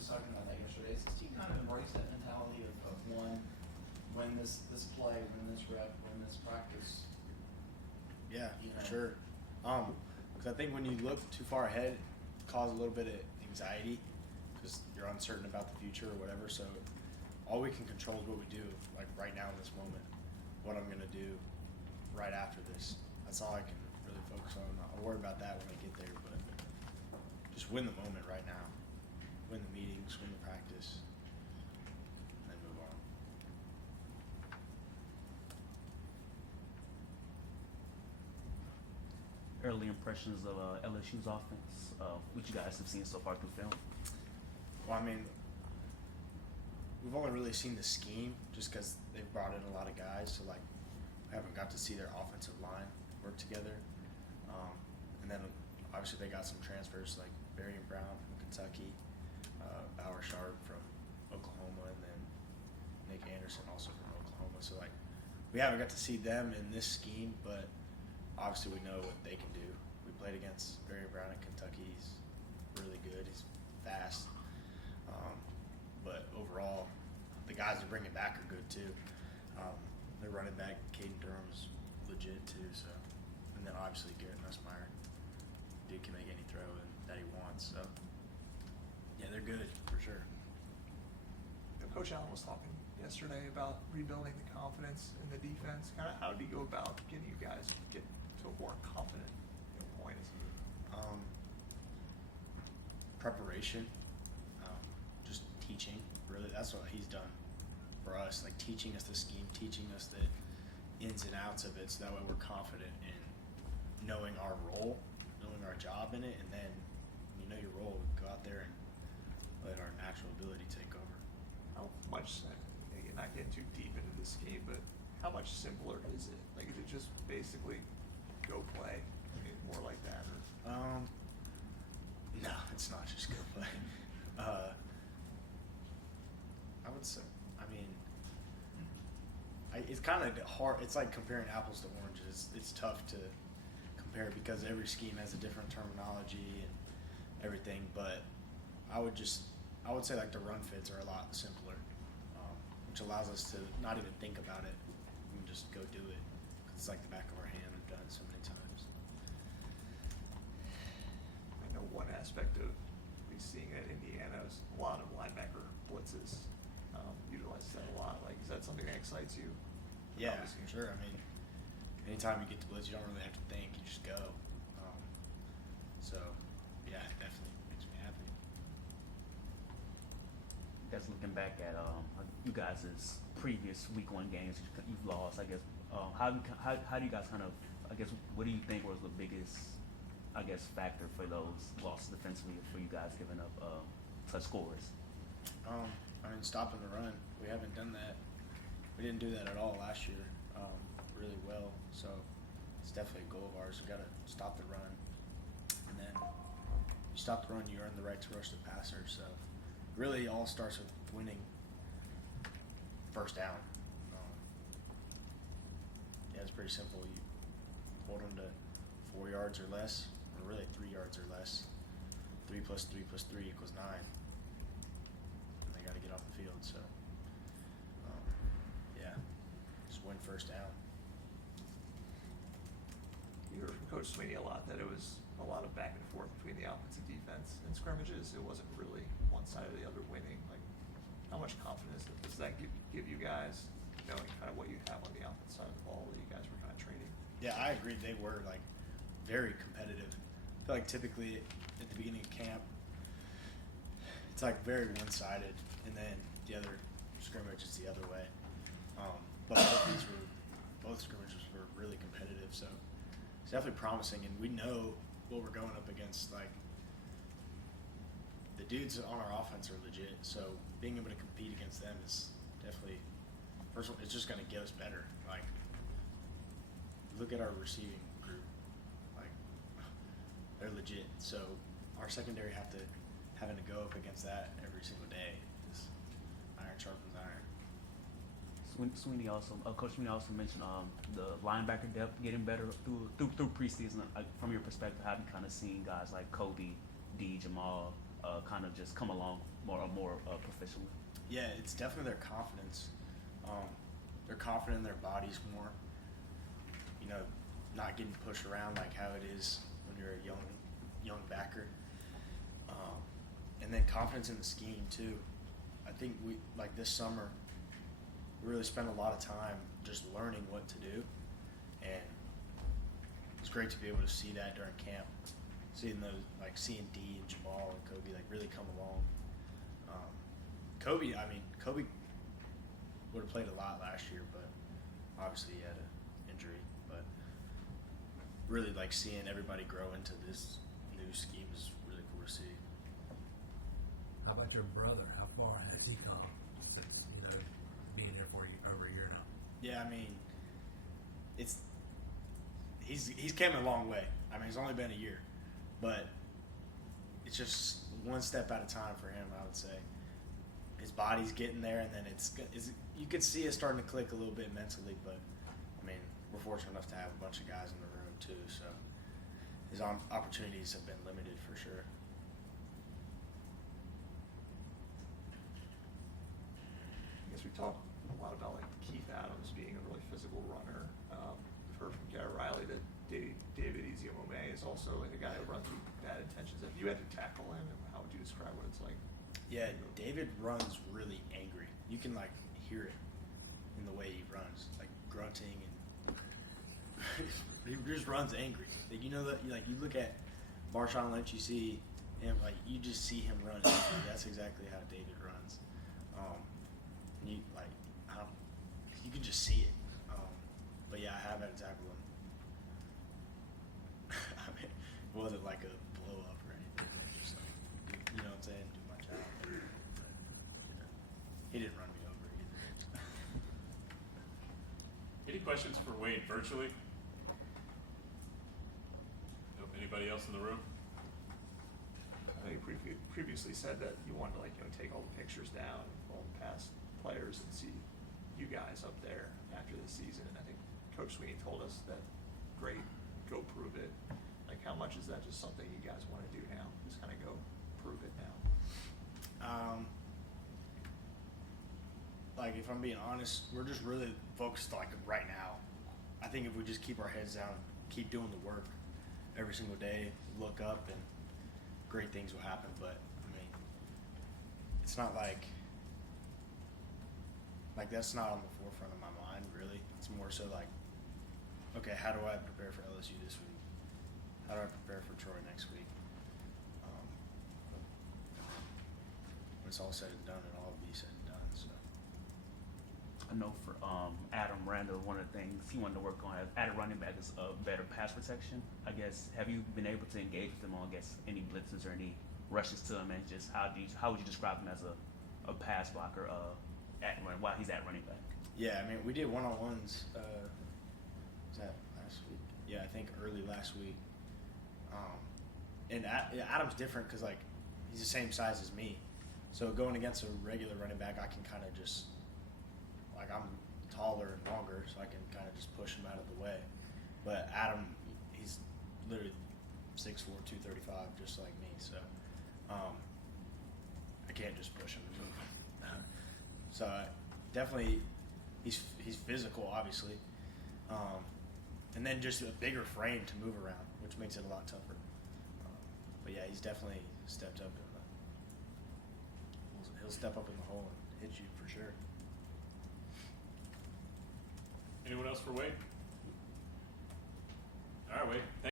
was talking about that yesterday. Is this team kind of embrace that mentality of one, win this play, win this rep, win this practice? Yeah, for sure. Because I think when you look too far ahead, it causes a little bit of anxiety because you're uncertain about the future or whatever. So all we can control is what we do, like right now in this moment. What I'm gonna do right after this. That's all I can really focus on. I'll worry about that when I get there, but just win the moment right now. Win the meetings, win the practice, and then move on. Early impressions of LSU's offense, what you guys have seen so far through film? Well, I mean, we've only really seen the scheme just because they've brought in a lot of guys, so like we haven't got to see their offensive line work together. And then obviously they got some transfers like Barry and Brown from Kentucky, Bauer Sharp from Oklahoma, and then Nick Anderson also from Oklahoma. So like we haven't got to see them in this scheme, but obviously we know what they can do. We played against Barry Brown at Kentucky. He's really good. He's fast. But overall, the guys they're bringing back are good too. Their running back, Caden Durham's legit too. So, and then obviously Garrett Nussmeier, dude can make any throw that he wants. So, yeah, they're good for sure. Coach Allen was talking yesterday about rebuilding the confidence in the defense. Kind of, how do you go about getting you guys get to a more confident point as a group? Preparation, just teaching. Really, that's what he's done for us. Like teaching us the scheme, teaching us the ins and outs of it, so that way we're confident in knowing our role, knowing our job in it, and then when you know your role, go out there and let our natural ability take over. How much, again, not getting too deep into the scheme, but how much simpler is it? Like, is it just basically go play? I mean, more like that, or? No, it's not just go play. I would say, I mean, it's kind of hard. It's like comparing apples to oranges. It's tough to compare because every scheme has a different terminology and everything. But I would say like the run fits are a lot simpler, which allows us to not even think about it. We can just go do it. It's like the back of our hand. We've done it so many times. I know one aspect of we seeing at Indiana is a lot of linebacker blitzes. Utilize that a lot. Like, is that something that excites you? Yeah, for sure. I mean, anytime you get to blitz, you don't really have to think. You just go. So, yeah, it definitely makes me happy. Guys, looking back at you guys' previous week 1 games you've lost, I guess, how do you guys kind of, I guess, what do you think was the biggest, I guess, factor for those losses defensively for you guys giving up such scores? I mean, stopping the run. We haven't done that. We didn't do that at all last year really well. So it's definitely a goal of ours. We've got to stop the run. And then you stop the run, you earn the right to rush the passer. So really all starts with winning first down. Yeah, it's pretty simple. You hold them to 4 yards or less, or really 3 yards or less. 3 plus 3 plus 3 equals 9. Got to get off the field, so yeah, just win first down. You heard from Coach Sweeney a lot that it was a lot of back and forth between the offense and defense in scrimmages. It wasn't really one side or the other winning. Like, how much confidence does that give you guys, knowing kind of what you have on the offense side of the ball that you guys were kind of training? Yeah, I agree. They were like very competitive. I feel like typically at the beginning of camp, it's like very one-sided, and then the other scrimmage is the other way. But both scrimmages were really competitive, so it's definitely promising. And we know what we're going up against. Like the dudes on our offense are legit, so being able to compete against them is definitely, first of all, it's just going to get us better. Like look at our receiving group, like they're legit. So our secondary having to go up against that every single day is iron sharpens iron. Sweeney also, Coach Sweeney also mentioned the linebacker depth getting better through preseason. From your perspective, have you kind of seen guys like Kobe, D, Jamal kind of just come along more professionally? Yeah, it's definitely their confidence. They're confident in their bodies more. You know, not getting pushed around like how it is when you're a young backer. And then confidence in the scheme too. I think we like this summer. We really spent a lot of time just learning what to do, and it's great to be able to see that during camp. Seeing seeing D and Jamal and Kobe like really come along. Kobe would have played a lot last year, but obviously he had an injury. But really like seeing everybody grow into this new scheme is really cool to see. How about your brother? How far has he come since, being here for over a year now? Yeah, I mean, he's came a long way. I mean, it's only been a year, but it's just one step at a time for him, I would say. His body's getting there, and then you could see it starting to click a little bit mentally, but I mean, we're fortunate enough to have a bunch of guys in the room too, so his opportunities have been limited for sure. I guess we talked a lot about like Keith Adams being a really physical runner. We've heard from Garrett Riley that David Eziomome is also like a guy who runs with bad intentions. If you had to tackle him, how would you describe what it's like? Yeah, David runs really angry. You can like hear it in the way he runs, like grunting, and he just runs angry. Like that, you look at Marshawn Lynch, you see him like you just see him run angry. That's exactly how David runs. You can just see it. But yeah, I have had to tackle him. I mean, it wasn't like a blow up or anything. Just like, you know what I'm saying? Do my job. He didn't run me over either. Any questions for Wade virtually? Nope. Anybody else in the room? I know you previously said that you wanted to take all the pictures down of all the past players and see you guys up there after the season. And I think Coach Sweeney told us that great, go prove it. Like, how much is that just something you guys want to do now? Just kind of go prove it now. Like, if I'm being honest, we're just really focused like right now. I think if we just keep our heads down, keep doing the work every single day, look up, and great things will happen. But I mean, it's not like that's not on the forefront of my mind really. It's more so like, okay, how do I prepare for LSU this week? How do I prepare for Troy next week? When it's all said and done, it'll all be said and done. So I know for Adam Randall, one of the things he wanted to work on as added running back is better pass protection. I guess, have you been able to engage with him on, any blitzes or any rushes to him, and just how would you describe him as a pass blocker while he's at running back? yeah, I mean, we did one-on-ones. Was that last week? Yeah, I think early last week. And Adam's different because like he's the same size as me, so going against a regular running back, I can kind of just like I'm taller and longer, so I can kind of just push him out of the way. But Adam, he's literally 6'4", 235, just like me. So I can't just push him and move him. So definitely, he's physical, obviously, and then just a bigger frame to move around, which makes it a lot tougher. But yeah, he's definitely stepped up. He'll step up in the hole and hit you for sure. Anyone else for Wade? All right, Wade. Thank